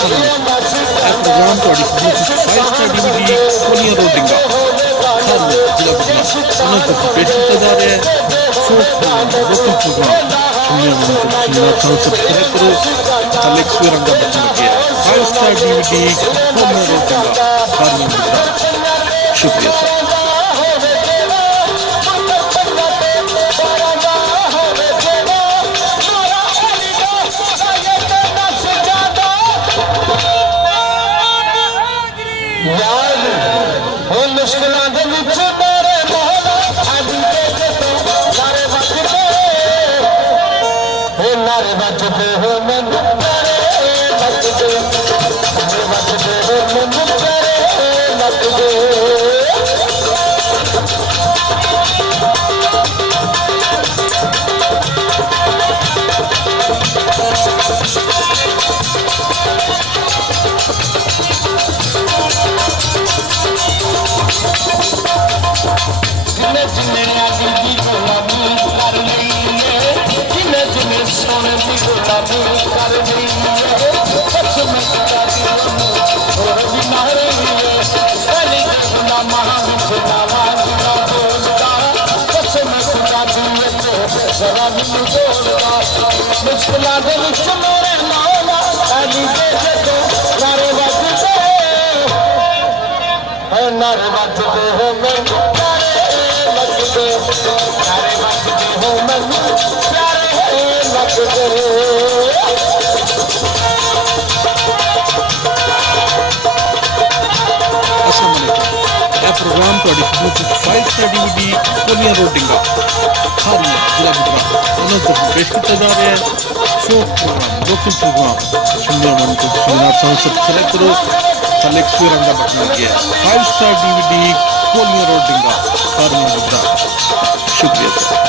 Programme थोड़ी five star DVD कोलियां road डिंगा Khan जिला गुजरात उन्हें पेश किया जा रहा है। लोकल प्रोग्राम सुनने में सब्सक्राइब करो ताकि एक्सपीरियंस रंगा बचने लगे। Five star DVD कोलियां road डिंगा Khan Gujarat. शुक्रिया सर। प्रोग्राम थोड़ी five star DVD कोलियां road डिंगा Khan जिला गुजरात उन्हें पेश किया जा रहा है। लोकल प्रोग्राम सुनने में सब्सक्राइब करो ताकि एक्सपीरियंस रंगा बचने लगे। Five star DVD कोलियां road डिंगा Khan Gujarat. शुक्रिया सर।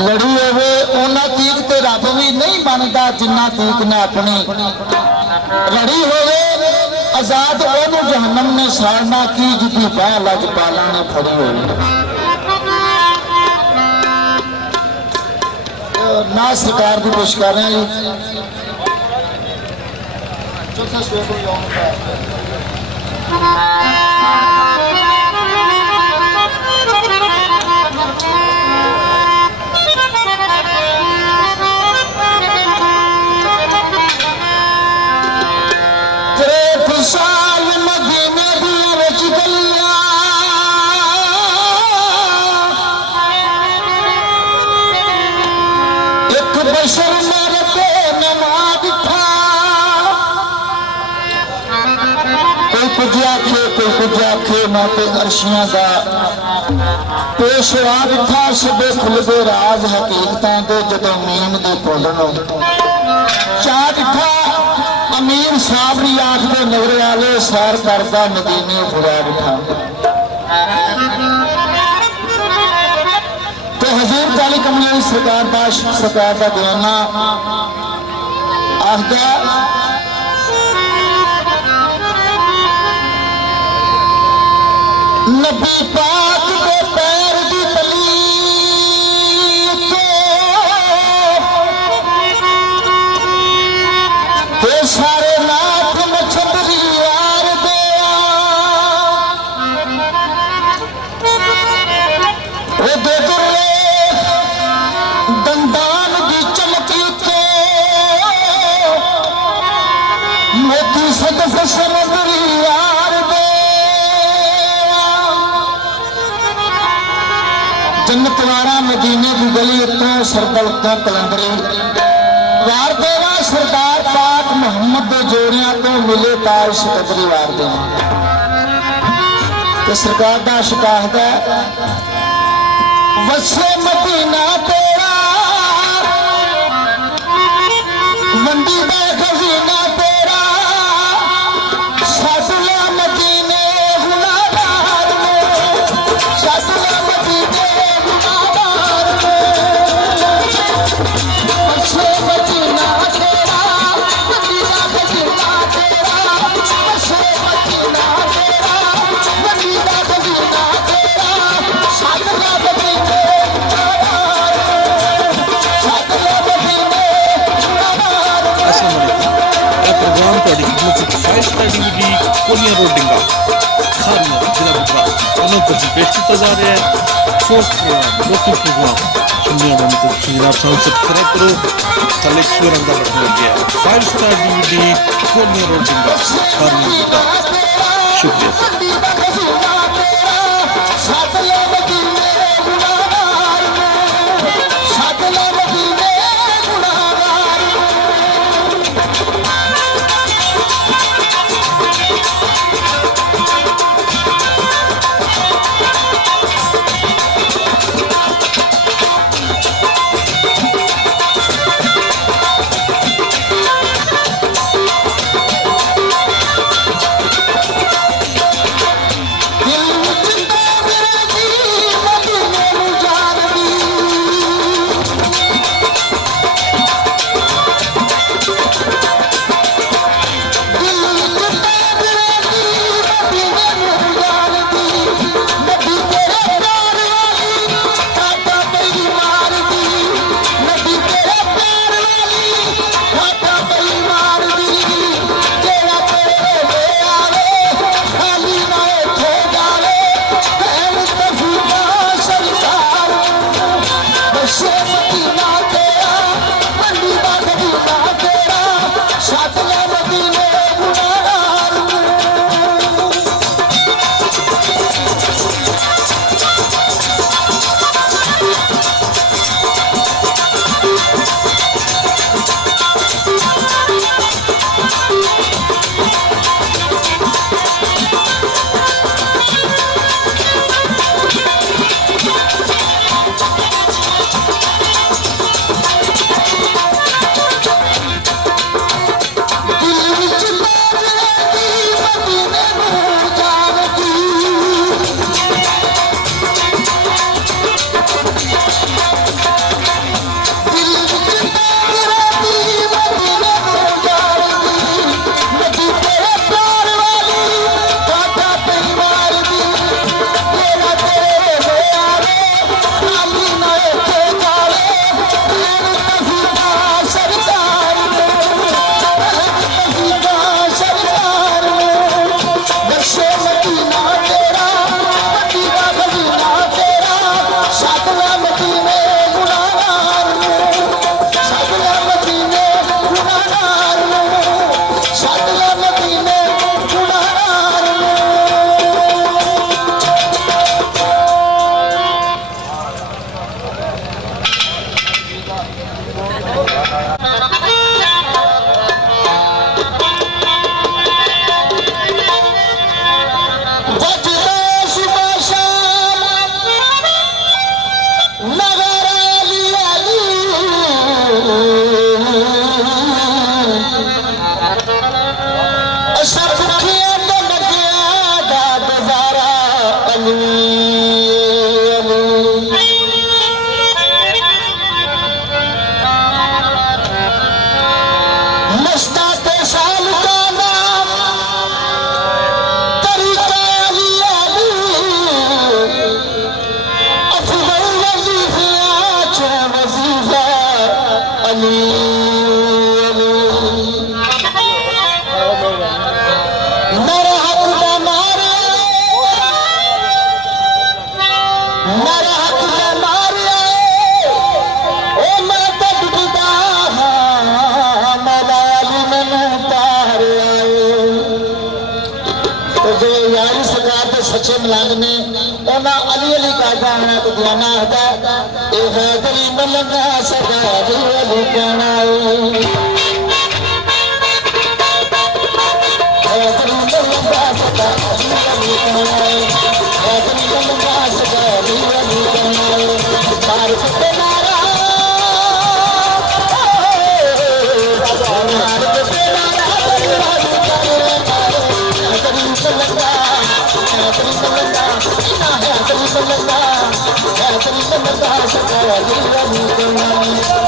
लड़ी होवे उन्ना तीक ते रब भी नहीं बनता जिन्ना तीक ने अपनी लड़ी होवे आजाद ओनू जहन्नम ने साड़ना की जिदी बाह लज पाला ने फड़ी होवे ना सरकार की पेश कर रहे हैं। चौथा श्लोक माते अर्शियां का पेशवा बिठा सबे खुलदे राज हकीकतां दे जदों मीम दे बोलणों चा बिठा अमीर साबरी आख दे नगरे वाले सैर करदा मदीने खुदा बिठा तो हजूर ताली कमली सरकार का बयाना आखदा नबी पाक दे पैर दी तली तो मोती सदस समुद्री यार दे जन्नत वाला मदीने की गली उतों सरदल तो कलंदरी वार देवा सरदार पाक मुहम्मद के जोड़ियां तो मिले ताज सिकंदरी वार देवा तो सरकार का शिकायत है वसे मदीना तेरा मंडी का खजीना तेरा साटला मदीने गुनाहगार में साटला मदीने गुनाहगार में वसे मदीना तेरा मदीना खजीना तेरा वसे मदीना तेरा मदीना खजीना तेरा साटला मदीने प्रोग्राम फाइव स्टार DVD कोलियां रोडिंगा खारिया जिला गुजरात अनंत पेश किया जा रहा है। शोक प्रोग्राम लोकल प्रोग्राम सुनने वाले आप सब्सक्राइब करो कल एक स्वर अंदर रखने लगे 5 स्टार DVD कोलियां रोडिंगा खारिया गुजरात। शुक्रिया। जो यारी सरकार के सच्चे मलंग ने उन्हें अली अली कहता है तो दुआना आता ये है तेरी मलंगा सरकार अली कहना तेरी मलंगा सरकार अली कहना तेरी मलंगा सरकार अली कहना मार के नारा मार के नारा Terima kasih.